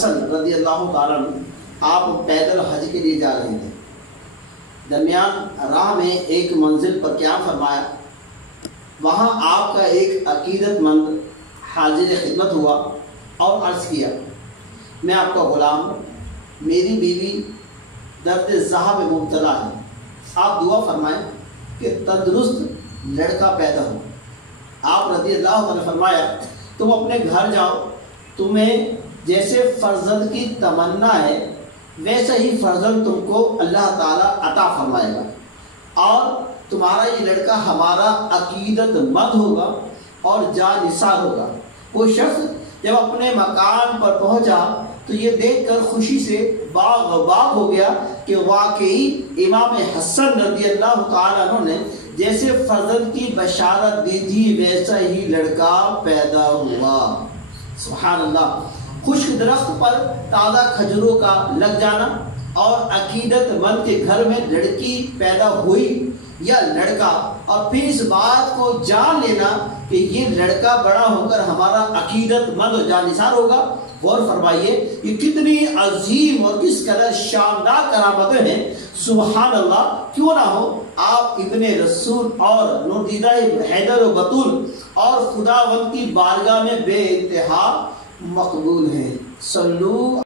حسن رضی اللہ تعالیٰ عنہ آپ پیدل حج کے لیے جا رہے تھے. درمیان راہ میں ایک منزل پر قیام فرمایا. وہاں آپ کا ایک عقیدت مند حاضر خدمت ہوا اور عرض کیا میں آپ کا غلام ہوں, میری بیوی درد ذہاب میں مبتلا ہے, آپ دعا فرمائیں کہ تندرست لڑکا پیدا ہو. آپ رضی اللہ عنہ فرمایا تم اپنے گھر جاؤ, تمہیں جیسے فرزند کی تمنا ہے ویسا ہی فرزند تم کو اللہ تعالیٰ عطا فرمائے گا, اور تمہارا یہ لڑکا ہمارا عقیدت مند ہوگا اور جانثار ہوگا. وہ شخص جب اپنے مکان پر پہنچا تو یہ دیکھ کر خوشی سے باغ ہو گیا کہ واقعی امام حسن رضی اللہ تعالیٰ عنہ نے جیسے فرزند کی بشارت دی تھی ویسا ہی لڑکا پیدا ہوا. سبحان اللہ. خشک درخت پر تازہ کھجوروں کا لگ جانا اور عقیدت مند کے گھر میں لڑکی پیدا ہوئی یا لڑکا, اور پھر اس بات کو جان لینا کہ یہ لڑکا بڑا ہو کر ہمارا عقیدت مند اور جانثار ہوگا. غور فرمائیے یہ کتنی عظیم اور کس قدر شاندار کرامتیں ہیں. سبحان اللہ. کیوں نہ ہو آپ ابن رسول اور نوردیدہ حیدر و بطول اور خداوند کی بارگاہ میں بے انتہا مقبول ہیں. صلو